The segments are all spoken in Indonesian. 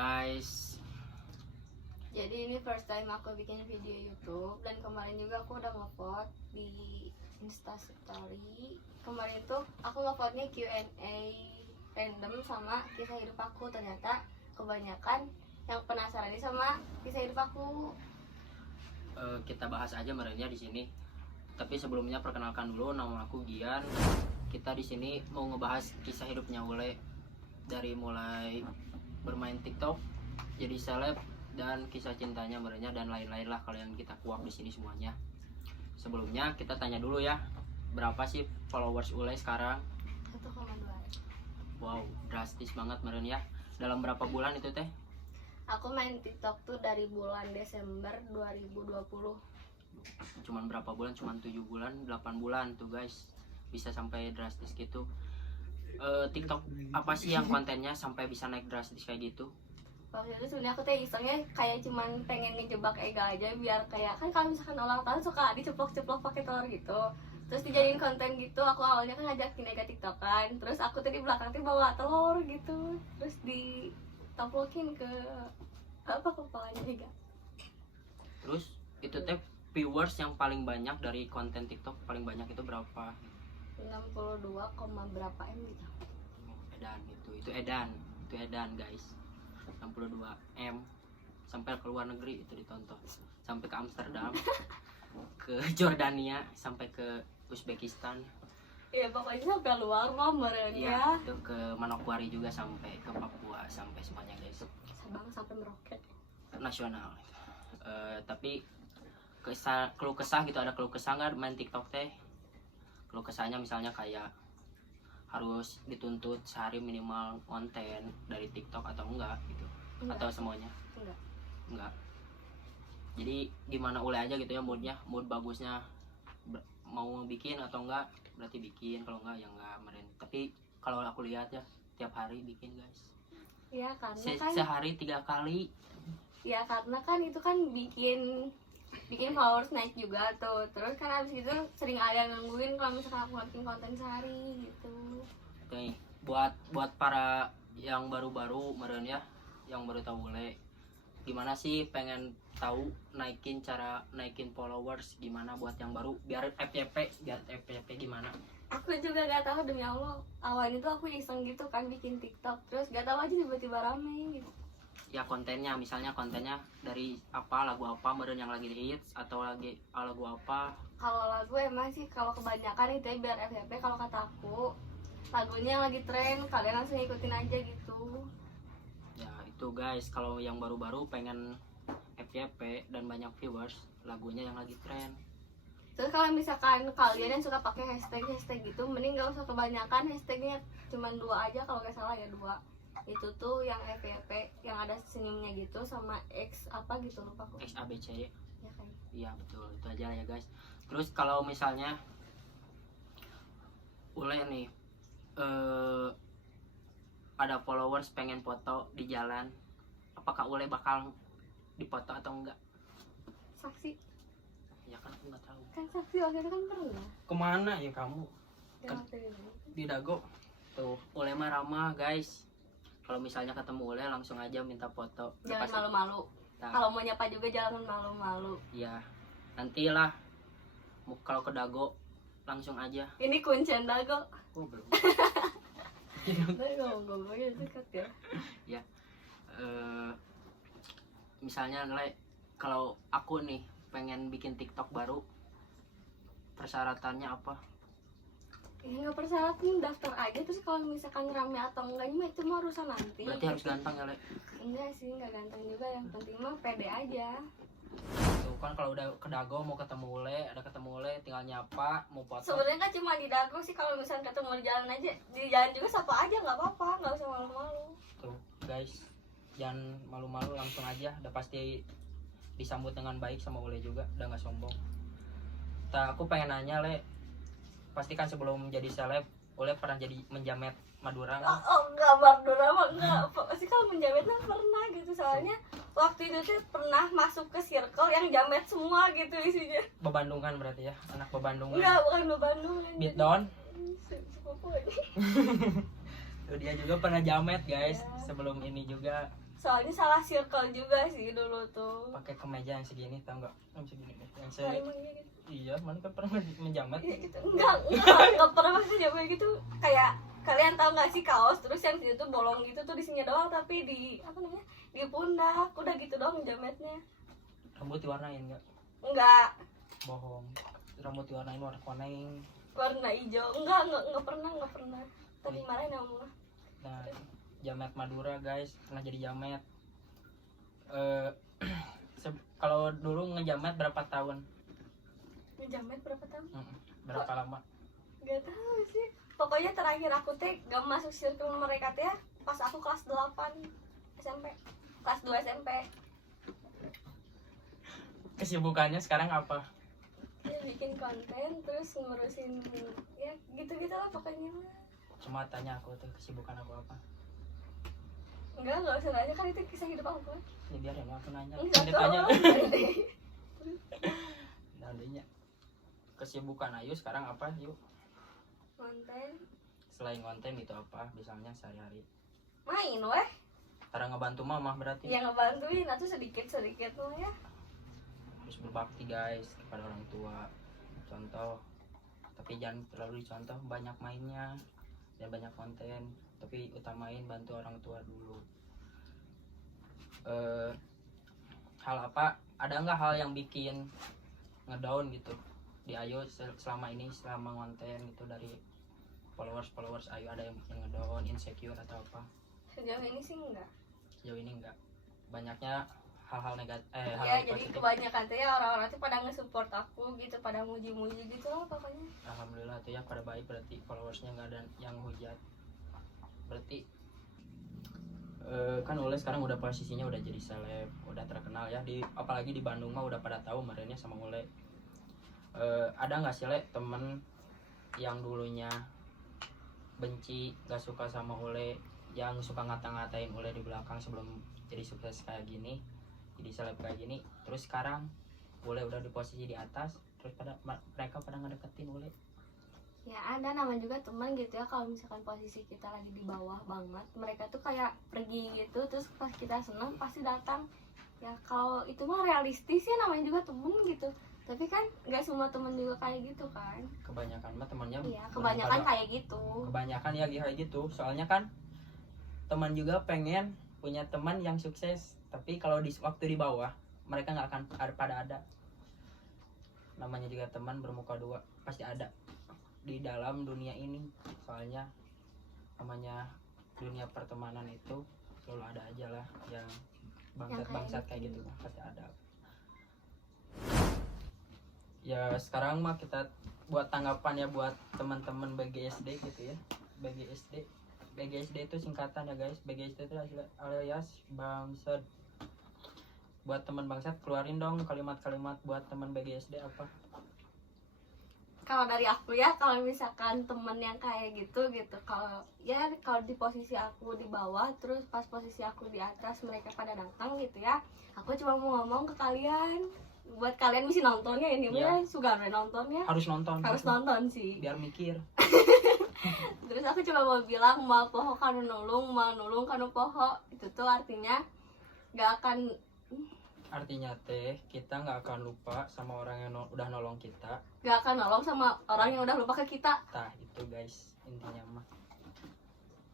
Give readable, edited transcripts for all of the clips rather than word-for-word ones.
guys. Jadi ini first time aku bikin video YouTube, dan kemarin juga aku udah nge-vote di Instastory. Kemarin tuh aku nge-vote-nya Q&A random sama kisah hidup aku. Ternyata kebanyakan yang penasaran sama kisah hidup aku. Kita bahas aja merenya di sini. Tapi sebelumnya perkenalkan dulu, nama aku Gian. Kita di sini mau ngebahas kisah hidupnya Ule dari mulai bermain TikTok, jadi seleb, dan kisah cintanya merenya dan lain-lain lah, kalian kita kuak di sini semuanya. Sebelumnya kita tanya dulu ya, berapa sih followers Ule sekarang? 1,2. Wow, drastis banget meren ya. Dalam berapa bulan itu teh? Aku main TikTok tuh dari bulan Desember 2020. Cuman berapa bulan? Cuman 7 bulan, 8 bulan tuh guys, bisa sampai drastis gitu. TikTok apa sih yang kontennya sampai bisa naik drastis kayak gitu? Waktu itu sebenarnya aku teh isengnya kayak cuman pengen ngejebak Ega aja, biar kayak kan kalau misalkan ulang tahun suka diceplok-ceplok pakai telur gitu, terus dijadiin konten gitu. Aku awalnya kan ngajakin Ega TikTokan, terus aku tadi belakang tuh bawa telur gitu, terus ditoplokin ke kepalanya Ega. Terus itu teh viewers yang paling banyak dari konten TikTok paling banyak itu berapa? 62, berapa M gitu. Edan itu edan guys. 62 M sampai ke luar negeri itu ditonton, sampai ke Amsterdam, ke Jordania, sampai ke Uzbekistan. Iya pokoknya sampai luar lah meren Iya, ya. itu ke Manokwari juga, sampai ke Papua, sampai semuanya guys. Sabang sampai Merauke. Nasional. Tapi keluh kesah gitu, ada keluh kesah nggak main TikTok teh? Keluh kesahnya misalnya kayak harus dituntut sehari minimal konten dari TikTok atau enggak gitu? Enggak. Atau semuanya? Enggak. Jadi gimana Ule aja gitu ya, moodnya, mood bagusnya mau bikin atau enggak berarti bikin, kalau enggak ya enggak meren. Tapi kalau aku lihat ya tiap hari bikin guys. Iya karena kan Sehari 3 kali. ya karena kan itu kan bikin followers naik juga tuh. Terus kan abis itu sering ada yang gangguin kalau misalkan aku bikin konten sehari gitu. Oke, buat para yang baru-baru meren ya, yang baru tahu Ule, gimana sih pengen tahu cara naikin followers gimana buat yang baru biar FYP gimana? Aku juga gak tahu, demi Allah. Awalnya tuh aku iseng gitu kan bikin TikTok, terus gak tahu aja tiba-tiba rame gitu. Ya kontennya, misalnya kontennya dari apa, lagu apa meren yang lagi hits, atau lagi lagu apa? Kalau lagu emang sih kalau kebanyakan itu ya biar FYP. Kalau kata aku lagunya yang lagi tren, kalian langsung ikutin aja gitu. Ya itu guys, kalau yang baru-baru pengen FYP dan banyak viewers, lagunya yang lagi tren. Terus kalau misalkan kalian yang suka pakai hashtag gitu, mending gak usah kebanyakan hashtagnya, cuman 2 aja kalau gak salah ya, 2. Itu tuh yang FYP yang ada senyumnya gitu, sama X apa gitu, lupa aku. XABC. Ya kan. Iya betul, itu aja ya guys. Terus kalau misalnya Ule nih ada followers pengen foto di jalan, apakah Ule bakal dipoto atau enggak? Saksi. Ya kan aku nggak tahu. Kan saksi waktu itu kan pernah. Kemana ya kamu? Yang waktu itu. Di Dago. Tuh, Ule mah ramah guys. Kalau misalnya ketemu Ule langsung aja minta foto. Jangan malu-malu. Nah, Kalau mau nyapa juga jangan malu-malu. ya nantilah kalau ke Dago langsung aja. Ini kuncen Dago. Oh belum. Dago ngomongnya dekat ya. Ya, misalnya Ule, kalau aku nih pengen bikin TikTok baru, persyaratannya apa? Ini nggak persyaratan, daftar aja. Terus kalau misalkan rame atau enggaknya itu mah urusan nanti. Berarti harus ganteng ya Le? Enggak sih, nggak ganteng juga, yang penting mah pede aja. Tuh kan kalau udah ke Dago mau ketemu Ule, ada ketemu Ule tinggal nyapa, mau foto. Sebenarnya kan cuma di Dago sih, kalau misalkan ketemu di jalan aja, di jalan juga sapa aja, nggak apa-apa, nggak usah malu-malu. Tuh guys, jangan malu-malu, langsung aja, udah pasti disambut dengan baik sama Ule juga, udah nggak sombong. Aku pengen nanya Le, pasti kan sebelum jadi seleb Ule pernah jadi menjamet Madura kan? Enggak, Madura mah enggak. Pasti kalau menjametnya pernah gitu, soalnya waktu itu tuh pernah masuk ke circle yang jamet semua gitu isinya. Bebandungan berarti ya, anak Bebandungan. Enggak, bukan Bandung. Beat down. Sepupu aja. Tuh dia juga pernah jamet guys, sebelum ini juga soalnya salah circle juga sih dulu tuh. Pakai kemeja yang segini, tau nggak? Yang segini, yang Nah, emang gitu. iya, mana kan pernah menjamet. Ya, gitu. Enggak pernah maksudnya jaman gitu. Kayak kalian tahu nggak sih kaos terus yang situ tuh bolong gitu tuh di sini doang, tapi di apa namanya di pundak udah gitu doang jametnya. Rambut diwarnain nggak? Enggak, Bohong. Rambut diwarnain warna kuning. warna hijau. Enggak pernah. Tadi marahin sama mama. Nah, jamet Madura guys, pernah jadi jamet. Kalau dulu ngejamet berapa tahun? Ngejamet berapa tahun? Berapa lama? Gak tahu sih. Pokoknya terakhir aku teh gak masuk circle mereka teh ya, pas aku kelas 8 SMP. Kelas 2 SMP. Kesibukannya sekarang apa? Ya bikin konten terus ngurusin ya gitu-gitu lah pokoknya. Cuma tanya aku tuh kesibukan aku apa? Enggak usah nanya kan itu kisah hidup aku. Ya biarin aku nanya. Enggak Ditanya. tahu. Nantinya. Kesibukan Ayu sekarang apa, yuk? Konten Selain konten itu apa? Misalnya sehari-hari. main weh. Cara ngebantu mama berarti. Ya ngebantuin atau sedikit mah ya. Harus berbakti guys kepada orang tua. Contoh. Tapi jangan terlalu dicontoh, banyak mainnya dan banyak konten. Tapi utamain bantu orang tua dulu. Hal apa? Ada nggak hal yang bikin ngedown gitu di Ayu selama ini, selama konten gitu, dari followers Ayu ada yang bikin ngedown, insecure atau apa? Sejauh ini sih enggak. Sejauh ini enggak. Banyaknya hal-hal negatif, Ya hal jadi positif. kebanyakan tuh ya orang-orang tuh pada nge-support aku gitu, pada muji-muji gitu lah pokoknya. Alhamdulillah tuh ya, pada baik, berarti followersnya nggak ada yang hujat. Berarti kan Ule sekarang udah posisinya udah jadi seleb, udah terkenal ya, apalagi di Bandung mah udah pada tahu merenya sama Ule. Ada nggak sih Le temen yang dulunya benci, gak suka sama Ule, yang suka ngata-ngatain Ule di belakang sebelum jadi sukses kayak gini, jadi seleb kayak gini, terus sekarang Ule udah di posisi di atas, terus mereka pada ngedeketin Ule? Ya ada namanya juga teman gitu ya, kalau misalkan posisi kita lagi di bawah banget, mereka tuh kayak pergi gitu, terus pas kita senang pasti datang. Ya kalau itu mah realistis ya, namanya juga temen gitu. Tapi kan nggak semua temen juga kayak gitu kan. Kebanyakan mah temannya, Iya, kebanyakan kayak gitu. kebanyakan ya kayak gitu. Soalnya kan teman juga pengen punya teman yang sukses, tapi kalau di waktu di bawah mereka nggak akan ada. Namanya juga teman bermuka dua, pasti ada di dalam dunia ini. Soalnya namanya dunia pertemanan itu selalu ada aja lah yang bangsat kayak gitu, pasti ada. Ya sekarang mah kita buat tanggapan ya buat teman-teman BGSD gitu ya. BGSD itu singkatan ya guys. BGSD itu alias bangsat. Buat teman bangsat, keluarin dong kalimat-kalimat buat teman BGSD apa? Kalau dari aku ya, kalau misalkan temen yang kayak gitu kalau di posisi aku di bawah, terus pas posisi aku di atas mereka pada datang gitu ya, aku cuma mau ngomong ke kalian, buat kalian mesti nontonnya ini ya, sugar nontonnya harus nonton sih biar mikir. Terus aku cuma mau bilang, mau poho kanu nulung, mau nulung kanu poho, itu tuh artinya Artinya teh kita nggak akan lupa sama orang yang udah nolong kita, gak akan nolong sama orang yang udah lupa ke kita. Nah itu guys intinya mah.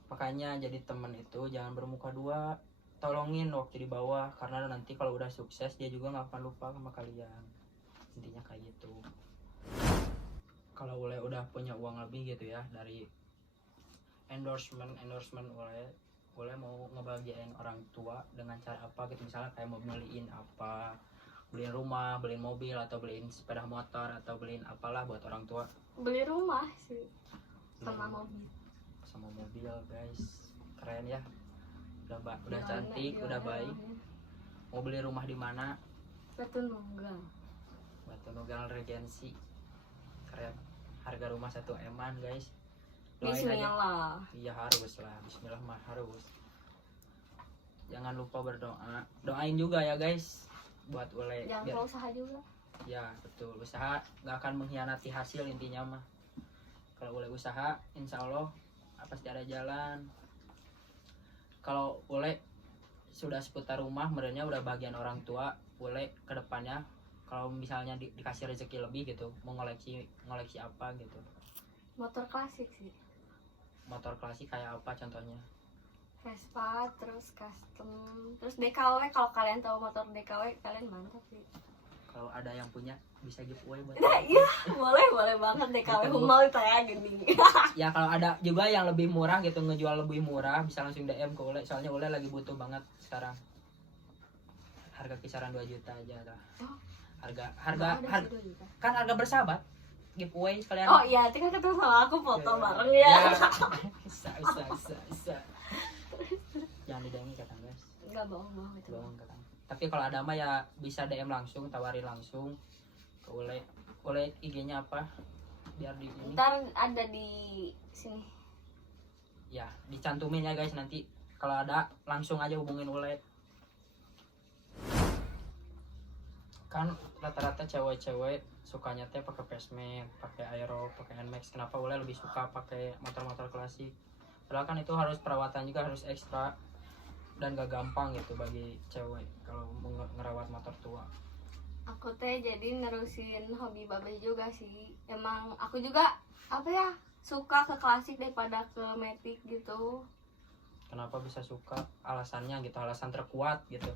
Makanya jadi temen itu jangan bermuka dua, tolongin waktu di bawah, karena nanti kalau udah sukses dia juga nggak akan lupa sama kalian. Intinya kayak gitu. Kalau udah punya uang lebih gitu ya dari endorsement boleh mau ngebahagiain orang tua dengan cara apa gitu, misalnya kayak mau beliin apa, beliin rumah, beliin mobil, atau beliin sepeda motor, atau beliin apalah buat orang tua. Beli rumah sih sama mobil guys, keren ya, udah cantik, udah baik. Mau beli rumah di mana? Batu Nunggal Regency, keren. Harga rumah 1 eman guys. Bismillah. Iya harus lah, bismillah mah harus. Jangan lupa berdoa, doain juga ya guys buat Ule. Jangan lupa usaha juga. Ya betul, usaha gak akan mengkhianati hasil intinya mah. Kalau Ule usaha, insya Allah pasti ada jalan. Kalau Ule sudah seputar rumah, merenya udah bagian orang tua, boleh ke depannya kalau misalnya dikasih rezeki lebih gitu, mau ngoleksi apa gitu. Motor klasik sih. Motor klasik kayak apa contohnya? Vespa, terus custom, terus DKW. Kalau kalian tahu motor DKW, kalian mantap sih. Kalau ada yang punya bisa giveaway buat Nah, iya, boleh banget DKW Humal itu ya gini. ya. Kalau ada juga yang lebih murah gitu, ngejual lebih murah, bisa langsung DM ke Ule, soalnya Ule lagi butuh banget sekarang. Harga kisaran 2 juta aja lah. Oh. Harga Ada sih 2 juta. kan harga bersahabat, giveaway sekalian. Oh iya, tadi kan ketemu sama aku foto bareng ya. Bisa. Jangan di DM kata guys. Enggak bohong itu. Bohong kata. Tapi kalau ada mah ya bisa DM langsung, tawarin langsung ke Ule. Ule IG-nya apa? Biar di ini. Ntar ada di sini. Ya, dicantumin ya guys, nanti kalau ada langsung aja hubungin Ule. Kan rata-rata cewek-cewek sukanya teh pakai Pesmet, pakai Aero, pakai Nmax. Kenapa Ule lebih suka pakai motor-motor klasik? Padahal kan itu harus perawatan juga, harus ekstra dan gak gampang gitu bagi cewek kalau mau ngerawat motor tua. Aku teh jadi nerusin hobi babe juga sih. Emang aku juga apa ya, suka ke klasik daripada ke matic gitu. Kenapa bisa suka? Alasannya gitu, alasan terkuat gitu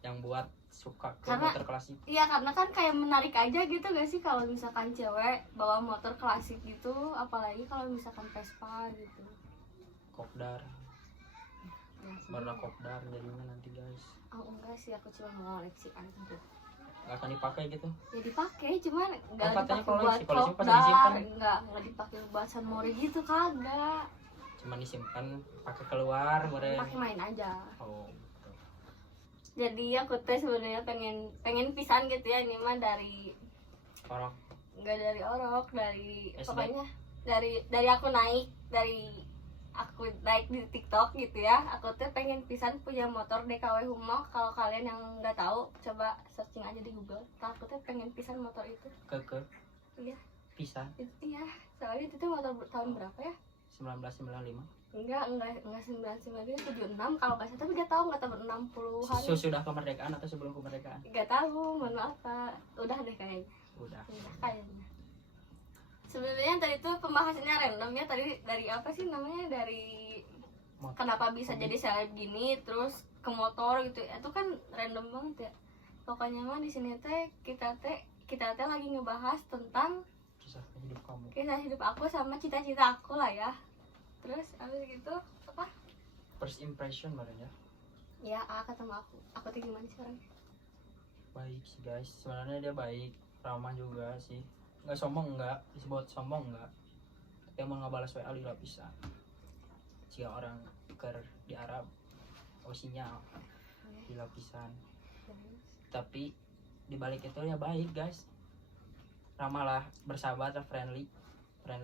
yang buat suka ke Karena- motor klasik. Iya, karena kan kayak menarik aja gitu gak sih kalau misalkan cewek bawa motor klasik gitu, apalagi kalau misalkan Vespa gitu. Kopdar, Ya sih. baru kopdar jadinya nanti guys. Oh enggak sih, aku cuma mau koleksi aja. Gak akan dipakai gitu. Ya dipakai, cuman enggak Oh, katanya dipakai buat koleksi pas kopdar, disimpan. enggak dipakai buat sunmori gitu kagak. Cuma disimpan pakai keluar meren. Pakai main aja. Oh gitu. Jadi aku teh sebenarnya pengen pisan gitu ya, ini mah dari Orok. enggak dari orok, dari SD. pokoknya dari aku naik di TikTok gitu ya. Aku tuh pengen pisan punya motor DKW Humo. Kalau kalian yang nggak tahu, coba searching aja di Google. Aku tuh pengen pisan motor itu. Keke Iya, pisan itu iya. Soalnya itu tuh motor tahun berapa ya? 1995. Enggak 99, 76 kalau nggak salah, tapi nggak tahu 60-an. Sudah kemerdekaan atau sebelum kemerdekaan? Nggak tahu, mohon maaf Pak. Udah deh kayaknya. Udah. Udah kayaknya. Sebenarnya tadi tuh pembahasannya randomnya tadi dari apa sih namanya, dari Motor. kenapa bisa jadi seleb gini, terus ke motor gitu. Itu kan random banget ya. Pokoknya mah di sini teh kita teh lagi ngebahas tentang Kisah hidup kamu. kisah hidup aku sama cita-cita aku lah ya. Terus abis gitu apa? First impression baru ya. Ya, ketemu aku. Aku tuh gimana sih orangnya? Baik sih guys, sebenarnya dia baik, ramah juga sih. Nggak sombong, nggak disebut sombong, nggak. Tapi mau ngebalas WA lila bisa. Jika orang ker di Arab, oh sinyal di lapisan. Tapi dibalik itu ya baik guys, ramah lah, bersahabat lah, friendly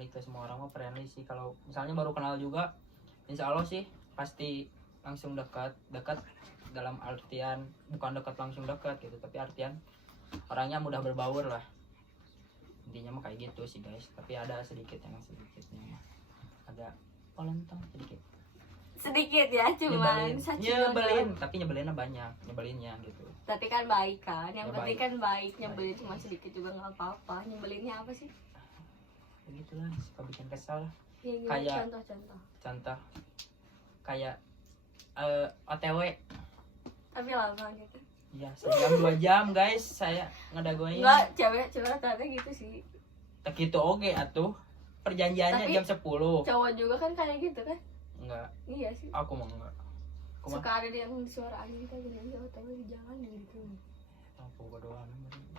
ke semua orang mah friendly sih. Kalau misalnya baru kenal juga, insya Allah sih pasti langsung dekat dalam artian bukan dekat langsung dekat gitu, tapi artian orangnya mudah berbaur lah, intinya mah kayak gitu sih guys. Tapi ada sedikitnya agak polentong sedikit ya, cuman nyebelin tapi nyebelinnya banyak, nyebelinnya gitu. tapi kan baik kan, yang Ya, penting baik. kan baik. Nyebelin cuma sedikit juga nggak apa-apa. Nyebelinnya apa sih? Begitulah, suka bikin kesal. Ya, gimana? Kayak- contoh Kayak OTW tapi lama gitu. ya 1 jam 2 jam guys saya ngedagoin. Enggak, cewek rata-rata gitu sih. Tak gitu oke atuh, perjanjiannya Tapi- jam 10. Cowok juga kan kayak gitu kan? Enggak, Iya sih. aku mau enggak. Aku mah Suka ada yang suara anjing kayak gini aja, otw di jalan gitu. aku berdoa.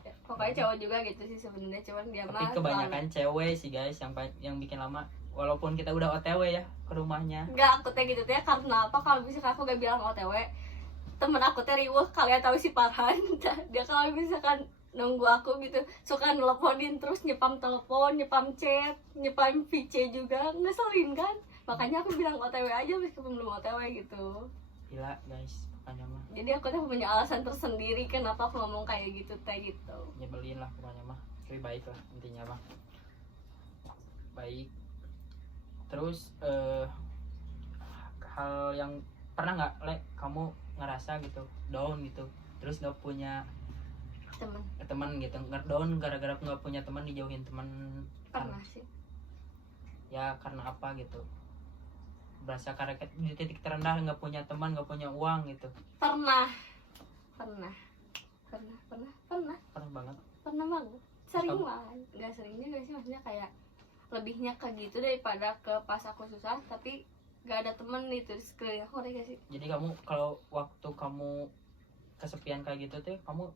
Ya, pokoknya cowok juga gitu sih sebenarnya, cuman dia Tapi mah kebanyakan cewek sih guys yang bikin lama, walaupun kita udah OTW ya ke rumahnya. enggak, aku teh gitu teh karena apa? Kalau misalkan aku gak bilang OTW, temen aku teh riweuh. Kalian tahu si Farhan, dia kalau misalkan nunggu aku gitu suka nelponin terus, nyepam telepon, nyepam chat, nyepam VC juga, ngeselin kan. Makanya aku bilang OTW aja meskipun belum OTW gitu. Gila guys, pokoknya mah Jadi aku tuh punya alasan tersendiri kenapa aku ngomong kayak gitu teh gitu. nyebelin lah pokoknya mah. Tapi baik lah intinya mah. Baik. Terus hal yang pernah nggak Le kamu ngerasa gitu down gitu terus nggak punya teman gitu, down gara-gara nggak punya teman, dijauhin teman? Pernah sih. Ya karena apa gitu, berasa karena di titik terendah, nggak punya teman, nggak punya uang gitu? Pernah Banget. Sering banget, nggak sering juga sih, maksudnya kayak lebihnya ke gitu daripada ke pas aku susah tapi nggak ada temen itu sekeliling aku, gak sih? Jadi kamu kalau waktu kamu kesepian kayak gitu tuh kamu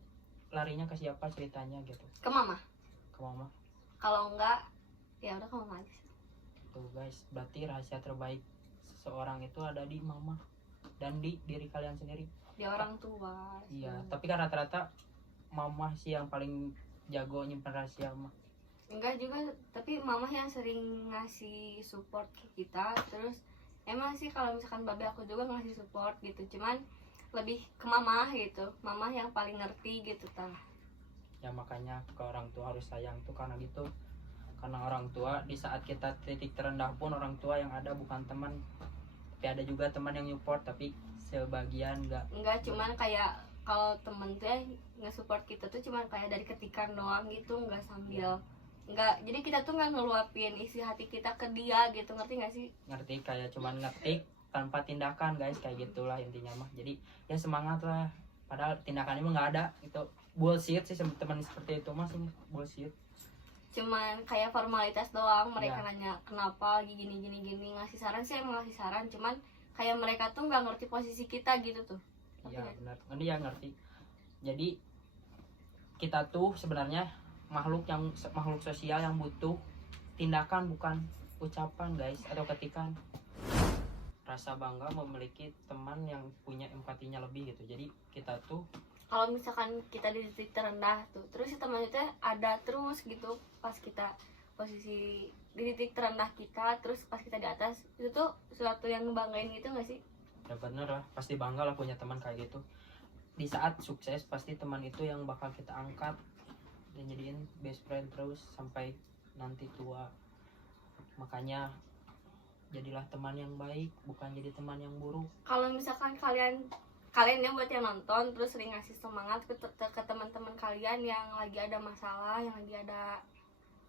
larinya ke siapa ceritanya gitu? Ke mama. Kalau enggak ya udah ke mama aja sih. tuh guys, berarti rahasia terbaik seseorang itu ada di mama dan di diri kalian sendiri, di orang tua. Iya, tapi kan rata-rata mama sih yang paling jago nyimpen rahasia mah. Enggak juga, tapi mama yang sering ngasih support ke kita. Terus emang sih kalau misalkan babe aku juga ngasih support gitu, cuman lebih ke mama gitu, mama yang paling ngerti gitu tah. Ya makanya ke orang tua harus sayang tuh karena gitu, karena orang tua di saat kita titik terendah pun orang tua yang ada bukan teman, tapi ada juga teman yang support, tapi sebagian enggak cuman kayak kalau temen tuh nge-support kita tuh cuman kayak dari ketikan doang gitu, enggak sambil enggak, jadi kita tuh nggak ngeluapin isi hati kita ke dia gitu, ngerti nggak sih? Ngerti, kayak cuman ngetik tanpa tindakan guys, kayak gitulah intinya mah. Jadi ya semangat lah, padahal tindakannya mah nggak ada, itu bullshit sih teman seperti itu mah, bullshit. Cuman kayak formalitas doang, mereka nanya kenapa lagi gini ngasih saran sih, emang ngasih saran, cuman kayak mereka tuh nggak ngerti posisi kita gitu tuh. Iya benar, ini ya ngerti. Jadi kita tuh sebenarnya makhluk sosial yang butuh tindakan bukan ucapan guys atau ketikan. Rasa bangga memiliki teman yang punya empatinya lebih gitu. Jadi kita tuh kalau misalkan kita di titik terendah tuh, terus si teman itu ada terus gitu pas kita posisi di titik terendah kita, terus pas kita di atas, itu tuh sesuatu yang ngebanggain gitu nggak sih? Ya bener lah, pasti bangga lah punya teman kayak gitu. Di saat sukses pasti teman itu yang bakal kita angkat dan jadiin best friend terus sampai nanti tua. Makanya jadilah teman yang baik, bukan jadi teman yang buruk. Kalau misalkan kalian ya buat yang nonton terus sering ngasih semangat ke teman-teman kalian yang lagi ada masalah, yang lagi ada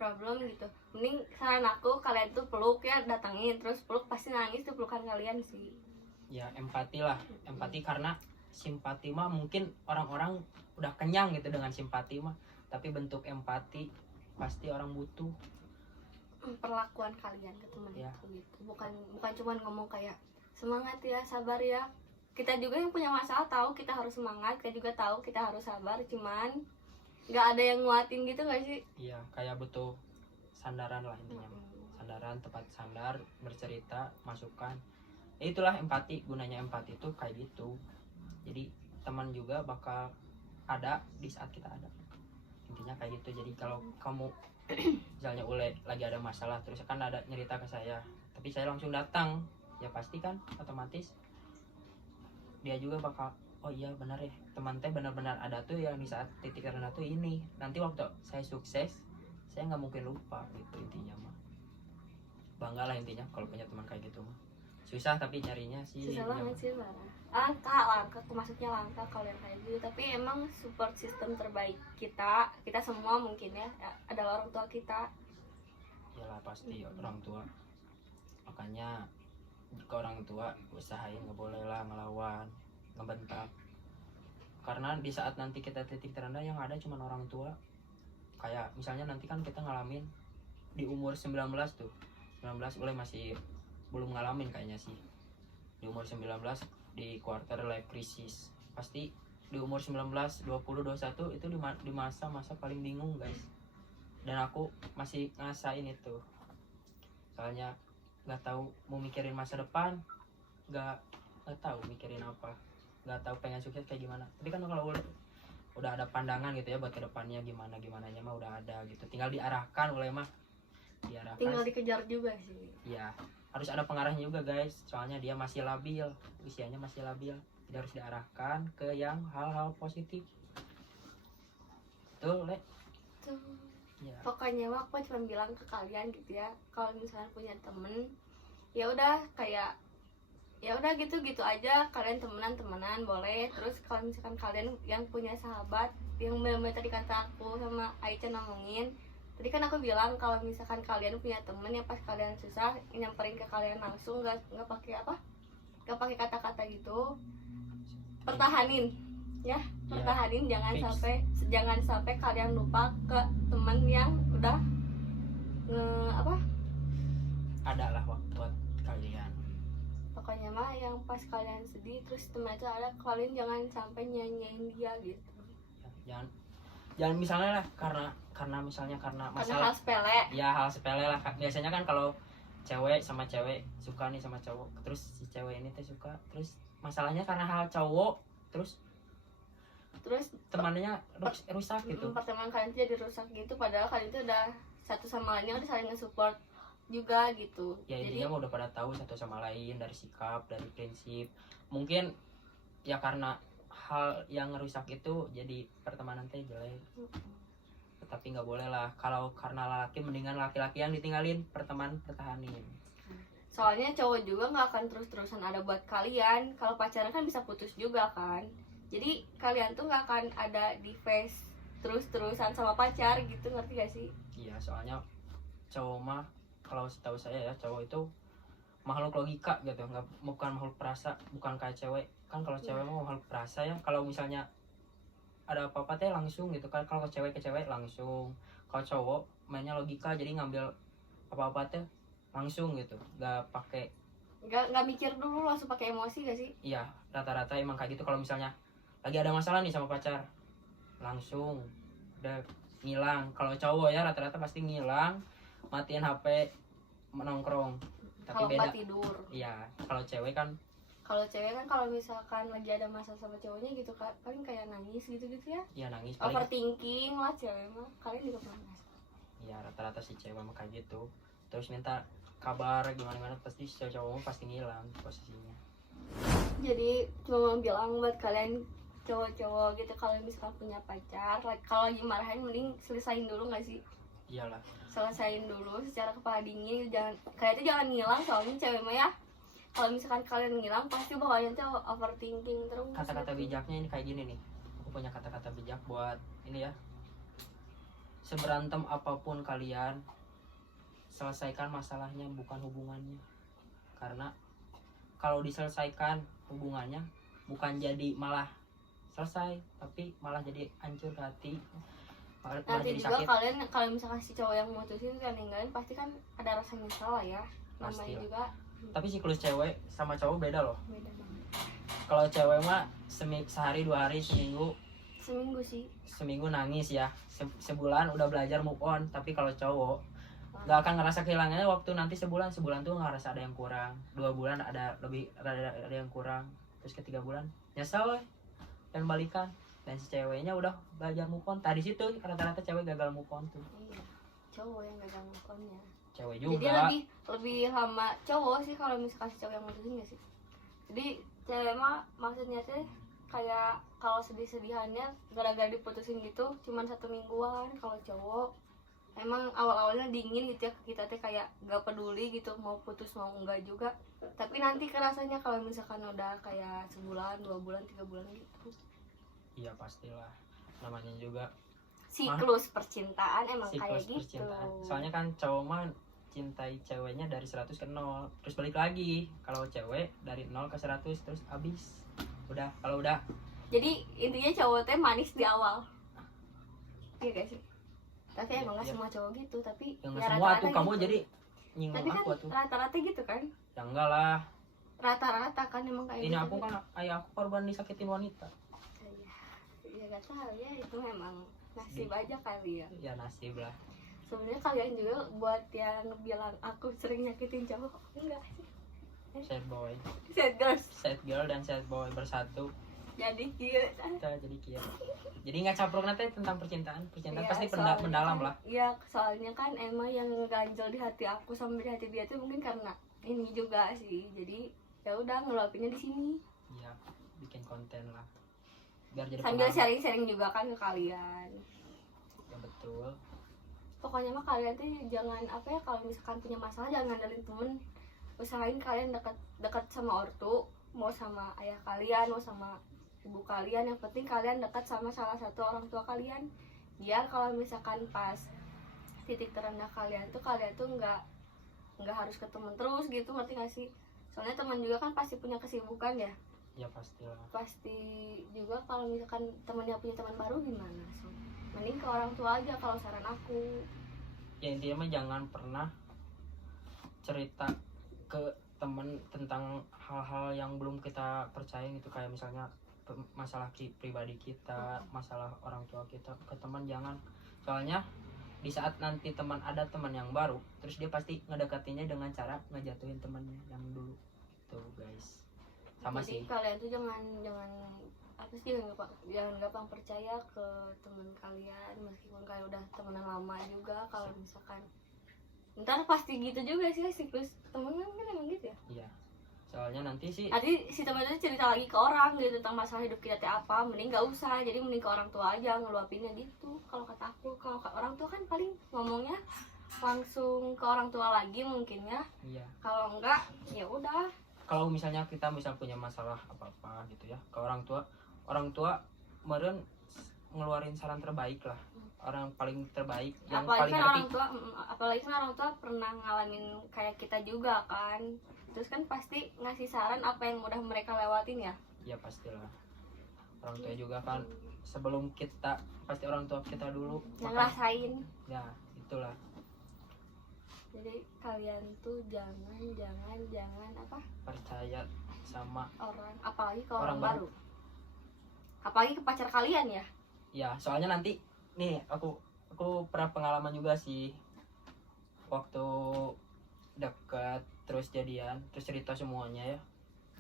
problem gitu, mending saran aku kalian tuh peluk ya, datangin terus peluk, pasti nangis tuh pelukan kalian sih. Ya empati lah, empati karena simpati mah mungkin orang-orang udah kenyang gitu dengan simpati mah, tapi bentuk empati pasti orang butuh. Perlakuan kalian ke teman ya. Gitu, bukan cuma ngomong kayak semangat ya, sabar ya. Kita juga yang punya masalah tahu kita harus semangat, kita juga tahu kita harus sabar, cuman nggak ada yang nguatin gitu nggak sih? Iya, kayak butuh sandaran lah intinya. Sandaran, tempat sandar, bercerita, masukan. Ya itulah empati, gunanya empati itu kayak gitu. Jadi teman juga bakal ada di saat kita ada, intinya kayak gitu. Jadi kalau kamu misalnya Ule lagi ada masalah terus kan ada nyerita ke saya, tapi saya langsung datang, ya pasti kan otomatis dia juga bakal oh iya benar ya, teman teh benar-benar ada tuh yang di saat titik terendah tuh ini, nanti waktu saya sukses saya nggak mungkin lupa gitu. Intinya mah bangga lah intinya kalau punya teman kayak gitu mah. Susah tapi nyarinya sih susah banget sih, langka maksudnya langka kalau yang kayak gitu, tapi emang support system terbaik kita semua mungkin ya adalah orang tua kita. Yalah pasti orang tua, makanya ke orang tua usahain nggak boleh lah ngelawan, ngebentak, karena di saat nanti kita titik terendah yang ada cuma orang tua. Kayak misalnya nanti kan kita ngalamin di umur 19 tuh, 19 boleh masih belum ngalamin kayaknya sih, di umur 19 di quarter life crisis, pasti di umur 19, 20, 21 itu di masa-masa paling bingung guys. Dan aku masih ngerasain itu, soalnya nggak tahu mau mikirin masa depan, nggak tahu mikirin apa, nggak tahu pengen sukses kayak gimana. Tapi kan kalau udah ada pandangan gitu ya buat kedepannya gimana nya mah udah ada gitu, tinggal diarahkan oleh mah, diarahkan, tinggal dikejar juga sih. Iya, harus ada pengarahnya juga guys, soalnya dia masih labil, usianya masih labil, jadi harus diarahkan ke yang hal-hal positif. Tuh Le tuh. Ya. Pokoknya aku cuma bilang ke kalian gitu ya, kalau misalnya punya temen ya udah kayak ya udah gitu aja, kalian temenan boleh. Terus kalau misalkan kalian yang punya sahabat yang benar-benar tadi kata aku sama Aicha ngomongin, tadi kan aku bilang kalau misalkan kalian punya temen yang pas kalian susah nyamperin ke kalian langsung, nggak pakai apa, nggak pakai kata-kata gitu, pertahanin ya, pertahanin. Jangan sampai kalian lupa ke temen yang udah apa, ada lah waktu buat kalian. pokoknya mah yang pas kalian sedih terus teman itu ada, kalian jangan sampai nyanyiin dia gitu. Jangan misalnya lah karena misalnya karena masalah hal sepele. Ya hal sepele lah. Biasanya kan kalau cewek sama cewek suka nih sama cowok, terus si cewek ini tuh suka, terus masalahnya karena hal cowok, terus temannya rusak gitu. Pertemanan kalian tuh jadi rusak gitu, padahal kalian tuh udah satu sama lainnya udah saling nge-support juga gitu. Ya jadi intinya udah pada tahu satu sama lain dari sikap, dari prinsip. Mungkin ya karena hal yang ngerusak itu jadi pertemanan teh jelek. Tapi nggak boleh lah, kalau karena laki mendingan laki-laki yang ditinggalin, pertahanin. Soalnya cowok juga nggak akan terus-terusan ada buat kalian. Kalau pacaran kan bisa putus juga kan. Jadi kalian tuh nggak akan ada di face terus-terusan sama pacar gitu, ngerti gak sih? Iya, soalnya cowok mah kalau setahu saya ya, cowok itu makhluk logika gitu, nggak, bukan makhluk perasa, bukan kayak cewek. Kan kalau cewek mah makhluk perasa ya, kalau misalnya ada apa-apa teh langsung gitu kan. Kalau cewek ke cewek langsung, kalau cowok mainnya logika, jadi ngambil apa-apa teh langsung gitu, nggak mikir dulu, langsung pakai emosi gak sih? Iya, rata-rata emang kayak gitu. Kalau misalnya lagi ada masalah nih sama pacar, langsung udah ngilang. Kalau cowok ya rata-rata pasti ngilang, matiin HP, menongkrong. Tapi Kalau beda tidur. Iya, kalau cewek kan kalau misalkan lagi ada masalah sama cowoknya gitu kan, paling kayak nangis gitu ya. iya nangis paling. Overthinking lah cewek mah. Kalian juga pernah? Iya, rata-rata si cewek mah kayak gitu. Terus minta kabar gimana pasti si cowok pasti ngilang posisinya. Jadi cuma mau bilang buat kalian cowok-cowok gitu, kalau misalkan punya pacar, kalau lagi marahin mending selesain dulu nggak sih? Iyalah, Selesain dulu secara kepala dingin. Kayak itu jangan ngilang, soalnya cewek mah ya, kalau misalkan kalian ngilang pasti bakalan tuh overthinking terus. kata-kata bijaknya ini kayak gini nih. Aku punya kata-kata bijak buat ini ya. Seberantem apapun kalian, selesaikan masalahnya, bukan hubungannya. Karena kalau diselesaikan hubungannya, bukan jadi malah selesai, tapi malah jadi hancur ke hati, malah Nanti jadi juga sakit. kalian kalau misalkan si cowok yang mutusin kan ninggalin, pasti kan ada rasa nyesal lah ya. Namanya Pastilah. juga Tapi siklus cewek sama cowok beda loh. beda banget. Kalau cewek mah sehari, 2 hari, Seminggu sih. seminggu nangis ya, sebulan udah belajar move on. Tapi kalau cowok nggak akan ngerasa kehilangannya waktu nanti sebulan tuh ngerasa ada yang kurang, 2 bulan ada yang kurang, terus ke 3 bulan nyesel dan balikan. Dan si ceweknya udah belajar move on. Tadi situ rata-rata cewek gagal move on tuh. Iya, cowok yang gagal move on-nya. Cewek Jadi juga. lebih lama cowok sih kalau misalkan si cowok yang mutusin gak sih? Jadi cewek mah maksudnya teh kayak kalau sedih-sedihannya gara-gara diputusin gitu cuman 1 mingguan. Kalau cowok emang awal-awalnya dingin gitu ya ke kita teh, kayak gak peduli gitu mau putus mau enggak juga. Tapi nanti kerasanya kalau misalkan udah kayak sebulan, 2 bulan, 3 bulan gitu. Iya pastilah, namanya juga Siklus percintaan emang siklus kayak gitu. percintaan. Soalnya kan cowok mah cintai ceweknya dari 100 ke 0 terus balik lagi. Kalau cewek dari 0 ke 100 terus habis. Kalau udah Jadi intinya cowok teh manis di awal. Iya gak sih? Tapi Iya, emang gak iya. semua cowok gitu, tapi yang ya semua rata-rata tuh kamu gitu. jadi nyinggung Tapi kan aku tuh. rata-rata gitu kan. Ya enggak lah. Rata-rata kan emang kayak Ini gitu. aku kan ayah aku korban disakitin wanita. Ya gak tahu ya, itu memang nasib aja kali ya. Ya nasib lah. Sebenarnya kalian juga buat yang bilang aku sering nyakitin cowok, enggak sih. Sad boy, Sad girls. sad girl dan sad boy bersatu. Jadi kieu. Kita jadi kia. Jadi nggak caprok nanti tentang percintaan. Percintaan Ya, pasti soalnya mendalam kan, lah. Iya, soalnya kan emang yang ngeganjel di hati aku sama di hati dia tuh mungkin karena ini juga sih. Jadi ya udah ngeluapinnya di sini. Iya, bikin konten lah. Biar jadi Sambil pengalaman. sharing-sharing juga kan ke kalian. Ya betul. Pokoknya mah kalian tuh jangan apa ya, kalau misalkan punya masalah jangan ngandelin temen, usahain kalian dekat sama ortu, mau sama ayah kalian, mau sama ibu kalian, yang penting kalian dekat sama salah satu orang tua kalian, biar kalau misalkan pas titik terendah kalian tuh nggak harus ke temen terus gitu, ngerti gak sih? Soalnya teman juga kan pasti punya kesibukan ya. Ya pastilah. Pasti juga kalau misalkan temennya punya teman baru gimana, so mending ke orang tua aja kalau saran aku. Ya intinya mah jangan pernah cerita ke temen tentang hal-hal yang belum kita percaya gitu, kayak misalnya masalah pribadi kita, masalah orang tua kita ke teman jangan. Soalnya di saat nanti ada teman yang baru, terus dia pasti ngedekatinya dengan cara ngejatuhin temannya yang dulu. Tuh guys. Sama Jadi sih. kalian tuh jangan apa sih, jangan gampang percaya ke teman kalian meskipun kalian udah temenan lama juga. Kalau misalkan ntar pasti gitu juga sih siklus temenan kan emang gitu ya. Iya. Soalnya nanti si teman itu cerita lagi ke orang gitu tentang masalah hidup kita teh apa, mending gak usah, jadi mending ke orang tua aja ngeluapinnya gitu. Kalau kata aku, kalau ke orang tua kan paling ngomongnya langsung ke orang tua lagi mungkin ya. Iya. Kalau enggak ya udah. Kalau misalnya kita punya masalah apa-apa gitu ya ke orang tua meren ngeluarin saran terbaik lah, orang paling terbaik yang paling ngerti. Apalagi kan orang tua pernah ngalamin kayak kita juga kan, terus kan pasti ngasih saran apa yang udah mereka lewatin ya. Ya pastilah, orang tua juga kan sebelum kita, pasti orang tua kita dulu yang ngerasain. Ya itulah. Jadi kalian tuh jangan apa percaya sama orang, apalagi ke orang orang baru, apalagi ke pacar kalian ya. Ya soalnya nanti nih aku pernah pengalaman juga sih, waktu dekat terus jadian terus cerita semuanya ya.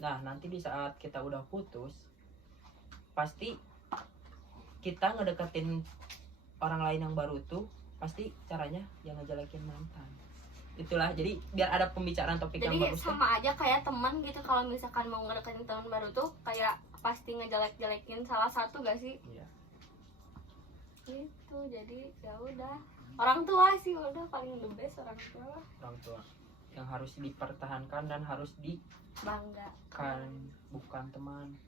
Nah nanti di saat kita udah putus, pasti kita ngedeketin orang lain yang baru tuh pasti caranya yang ngejelekin mantan. Itulah, jadi biar ada pembicaraan topik jadi yang bagus. Jadi sama aja kayak teman gitu, kalau misalkan mau ngedeketin teman baru tuh kayak pasti ngejelek-jelekin salah satu gak sih? Iya. Gitu, jadi ya udah. Orang tua sih udah paling the best, orang tua. Orang tua yang harus dipertahankan dan harus dibanggakan, bukan teman.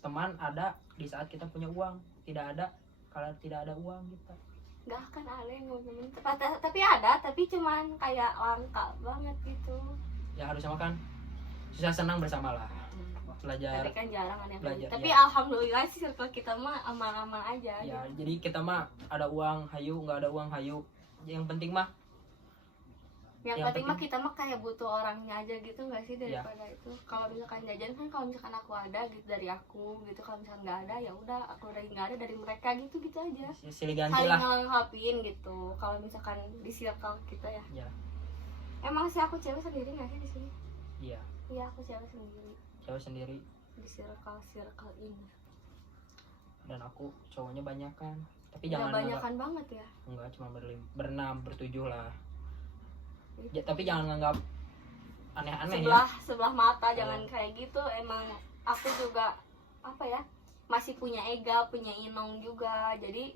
Teman ada di saat kita punya uang, tidak ada kalau tidak ada uang kita. Gak akan ada yang mau temen, tapi ada, tapi cuman kayak langka banget gitu. Ya harus sama kan, susah senang bersama lah. Belajar. Tapi kan jarang ada yang belajar, tapi ya. Alhamdulillah sih circle kita mah aman-aman aja. Ya gitu. jadi kita mah ada uang hayu, nggak ada uang hayu. Yang penting mah mah kita mah kayak butuh orangnya aja gitu nggak sih, daripada itu. Kalau misalkan jajan kan, kalau misalkan aku ada gitu dari aku gitu, kalau misalkan nggak ada ya udah aku dari nggak ada dari mereka gitu aja. Silih ganti saling lah. ngelengkapin gitu. Kalau misalkan di circle kita ya. Ya. Emang sih aku cewek sendiri nggak sih di sini? Iya. Iya aku cewek sendiri. Cewek sendiri. Di circle ini. Dan aku cowoknya banyak kan. Tapi Nggak jangan banyakan banget ya. Enggak, cuma berenam, bertujuh lah. Ya, tapi jangan nganggap aneh-aneh sebelah mata, jangan kayak gitu. Emang aku juga apa ya, masih punya ega, punya inong juga, jadi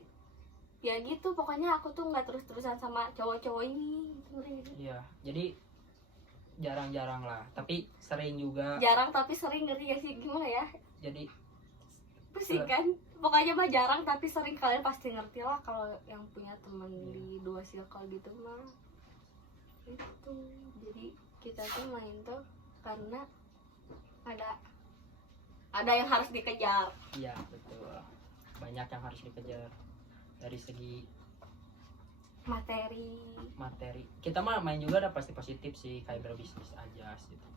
ya gitu pokoknya. Aku tuh nggak terus-terusan sama cowok-cowok ini gitu. Iya, jadi jarang-jarang lah, tapi sering juga. Jarang tapi sering, ngerti gak sih gimana ya? Jadi pusing kan, pokoknya mah jarang tapi sering. Kalian pasti ngerti lah kalau yang punya temen di dua circle gitu mah itu. Jadi kita tuh main tuh karena ada yang harus dikejar. Iya betul, banyak yang harus dikejar dari segi materi. Kita mah main juga ada pasti positif sih, kayak berbisnis aja gitu.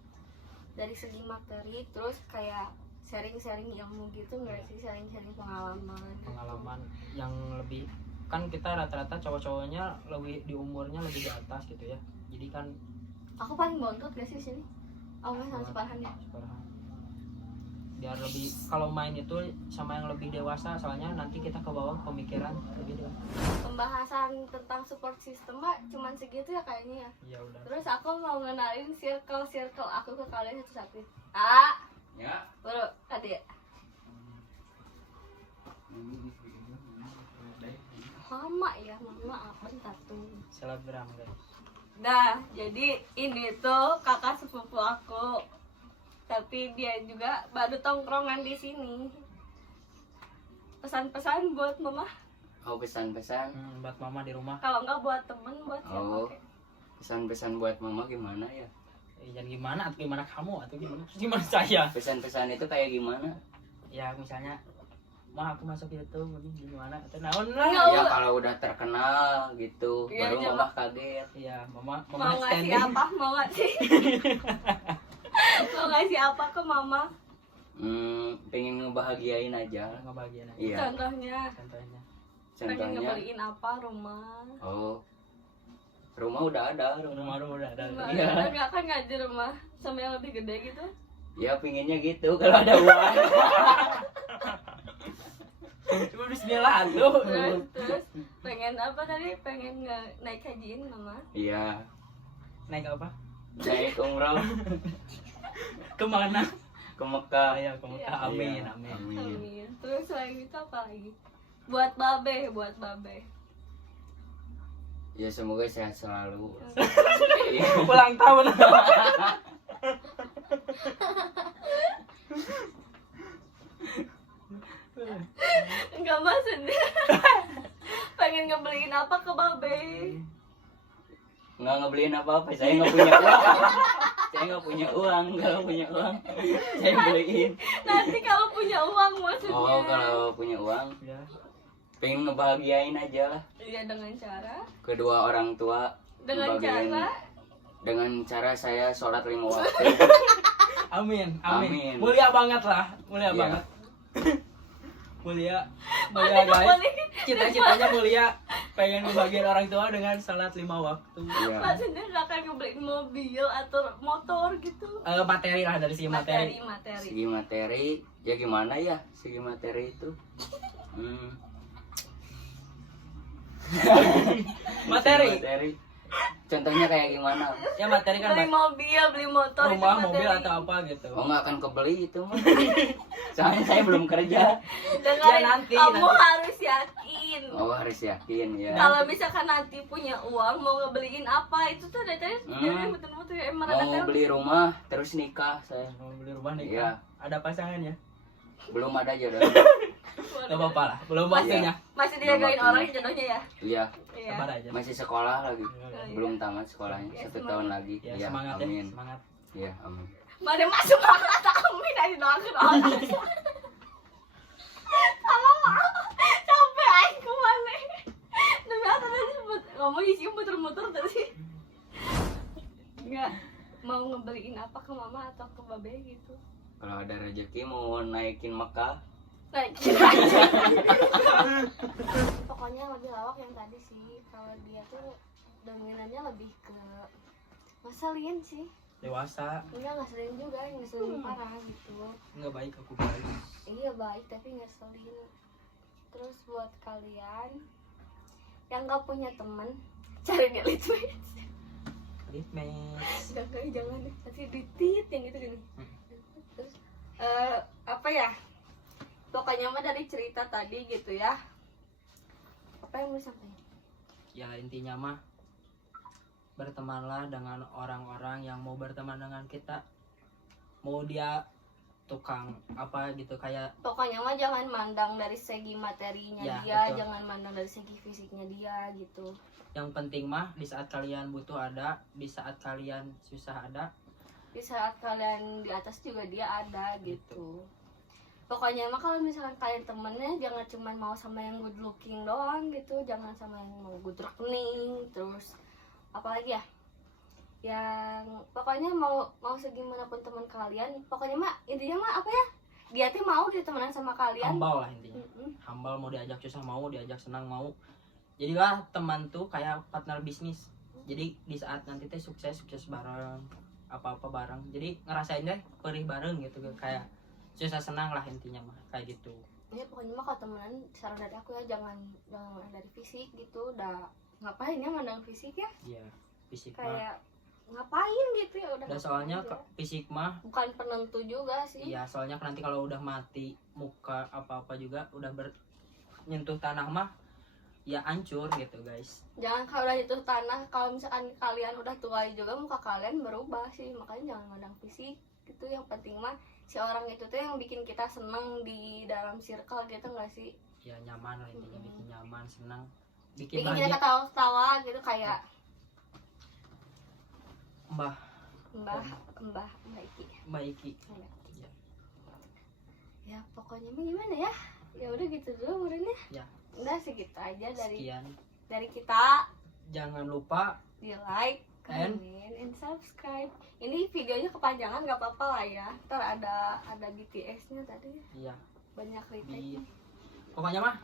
Dari segi materi, terus kayak sharing ilmu gitu nggak sih, sharing pengalaman yang lebih, kan kita rata-rata cowok-cowoknya lebih di umurnya lebih di atas gitu ya. Jadi kan aku paling bontot gak sih sini? Oh nggak, sama Farhan ya. Biar lebih, kalau main itu sama yang lebih dewasa, soalnya nanti kita ke bawah pemikiran lebih dewasa. Pembahasan tentang support system mah cuman segitu ya kayaknya ya. Iya udah. Terus aku mau ngenalin circle aku ke kalian satu-satu. Ya. Bro, ada ya? Mama ya, mama apa tuh? Selebgram guys. Nah, jadi ini tuh kakak sepupu tapi dia juga baru tongkrongan di sini. Pesan-pesan buat mama, Oh, pesan-pesan. Buat mama di rumah. kalau nggak buat temen, buat siapa? Oh. Kek? Pesan-pesan buat mama gimana ya? Jangan gimana atau gimana kamu atau gimana? Terus gimana saya? Pesan-pesan itu kayak gimana? Ya misalnya, mah aku masuk YouTube ini gimana? Atau naon lah. Nggak. Ya kalau udah terkenal gitu, Iya, baru coba. mama kaget. Iya, mama Mau ngasih standing. apa? Mau ngasih? Mau ngasih apa ke mama? Pengen ngebahagiain aja. Ngebahagiain aja. Iya. Contohnya, Contohnya. pengen Contohnya, ngebeliin apa rumah? oh, rumah udah ada. Rumah udah ada. Iya. Enggak kan nggak di rumah sama yang lebih gede gitu? Ya pinginnya gitu kalau ada uang. Cuma bismillah tuh. Terus pengen apa tadi? Pengen naik hajiin mama? Iya, Naik apa? naik umroh Kemana? ke Mekah. Ya, kamu Iya. amin, Iya, amin. Amin. Terus selain itu apa lagi? Buat babe. Ya semoga sehat selalu. Ulang tahun. Enggak maksudnya. Pengen ngebeliin apa ke babe? Nggak ngebeliin apa-apa, saya nggak punya uang. Saya nggak punya uang, kalau punya uang saya beliin. Nanti kalau punya uang maksudnya. Oh, kalau punya uang, Ya. pengen ngebahagiain aja lah. Iya, dengan cara Kedua orang tua. dengan ngebahagiain. cara Dengan cara saya sholat 5 waktu. Amin, Amin. amin. Mulia banget lah, mulia Iya. banget. mulia, Mana mulia guys. boleh. Cita-citanya mulia, pengen ngebagian orang tua dengan salat 5 waktu. Iya. Maksudnya nggak akan ngebeliin mobil atau motor gitu. Materi lah dari segi materi. Materi. Segi materi, ya gimana ya segi materi itu? Materi. Materi. Contohnya kayak gimana? Ya materi kan Beli mobil, beli motor itu rumah, materi. mobil atau apa gitu. Oh, nggak akan kebeli itu mah. Soalnya saya belum kerja. Dengerin, Ya, nanti, kamu nanti. harus yakin. Oh, harus yakin ya. Kalau misalkan nanti punya uang mau ngebeliin apa itu tuh dari betul-betul emang ada Mau beli rumah terus nikah saya. Mau beli rumah nih Iya. kan? Ada pasangannya? Belum ada jodoh. Gak apa-apa lah, belum Masih waktunya. masih dijagain Belum orang waktunya. jodohnya ya. Iya, Iya. Sabar aja. masih sekolah lagi. Iya. Belum tamat sekolahnya, Ya, 1 semangat. tahun lagi. Ya, Iya, semangat amin. ya, semangat. Iya, amin. Mana masuk banget amin aja doakan orang. Sama sampai aing kemana? Demi apa tadi ngomong isi muter-muter tadi. Enggak mau ngebeliin apa ke mama atau ke babe gitu. Kalau ada rezeki mau naikin Mekah, Nah, pokoknya lebih lawak yang tadi sih. Kalau dia tuh dominannya lebih ke ngeselin sih. Dewasa, Enggak ngeselin juga, ngeselin parah gitu. nggak baik aku baik. Iya baik tapi ngeselin. Terus buat kalian yang gak punya temen, cari di Litmatch. Litmatch. Jangan deh, nanti ditit yang gitu gini. Terus apa ya? Pokoknya mah dari cerita tadi gitu ya. Apa yang mau disampaikan? Ya intinya mah bertemanlah dengan orang-orang yang mau berteman dengan kita. Mau dia tukang apa gitu, kayak Pokoknya mah jangan mandang dari segi materinya Ya, dia, betul. jangan mandang dari segi fisiknya dia gitu. yang penting mah di saat kalian butuh ada, di saat kalian susah ada. Di saat kalian di atas juga dia ada gitu. Pokoknya mah kalau misalkan kalian temennya jangan cuma mau sama yang good looking doang gitu, jangan sama yang mau good rekening, terus apalagi ya, yang pokoknya mau segimanapun teman kalian, pokoknya mah intinya mah apa ya, dia tuh mau gitu temenan sama kalian. Hambal lah intinya. Mm-mm. Hambal, mau diajak susah mau, diajak senang mau. Jadilah teman tuh kayak partner bisnis. Jadi di saat nanti teh sukses bareng, apa-apa bareng. Jadi ngerasain deh perih bareng gitu, kayak susah senang lah intinya mah kayak gitu. Ya pokoknya mah kalau temenan saran dari aku ya jangan dari fisik gitu, udah ngapain ya mandang fisik ya, Iya, fisik mah. kayak ngapain gitu ya udah. Dan soalnya ngapain aja. fisik mah, Bukan penentu juga sih. iya soalnya nanti kalau udah mati muka apa-apa juga udah nyentuh tanah mah ya hancur gitu guys. Jangan kalau udah itu tanah, kalau misalkan kalian udah tua juga muka kalian berubah sih, makanya jangan mandang fisik. gitu. Yang penting mah si orang itu tuh yang bikin kita seneng di dalam circle gitu nggak sih? Ya nyaman lah intinya, bikin nyaman, senang, bikin Bikin kita bahagia. ketawa-ketawa gitu kayak Mbah Mbak Iki. Mbak Iki. Ya. Ya pokoknya mah gimana ya? Ya udah gitu dulu udah. Ya. Udah segitu aja Sekian. dari kita. Jangan lupa Di like, And? comment, and subscribe. Ini videonya kepanjangan nggak apa-apa lah ya. Ntar ada BTS-nya tadi. ya Banyak di retake. pokoknya mah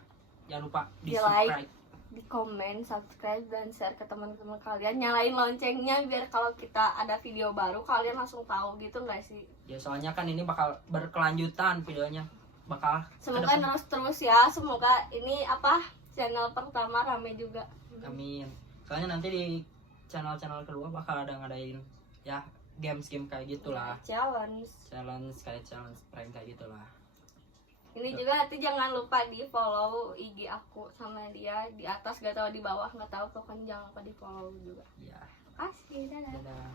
jangan lupa di Di like. subscribe. Di komen, subscribe, dan share ke teman-teman kalian. Nyalain loncengnya biar kalau kita ada video baru kalian langsung tahu gitu nggak sih? Ya soalnya kan ini bakal berkelanjutan videonya, bakal Semoga kedepan. terus ya. Semoga ini channel pertama rame juga. Amin. Soalnya nanti di channel-channel kedua bakal ada ngadain ya games-game kayak gitulah, Challenge. challenge prank kayak gitulah. Ini juga nanti jangan lupa di follow IG aku sama dia di atas, gak tahu di bawah, nggak tahu, pokoknya jangan lupa di follow juga. Ya, Makasih, dadah. dadah.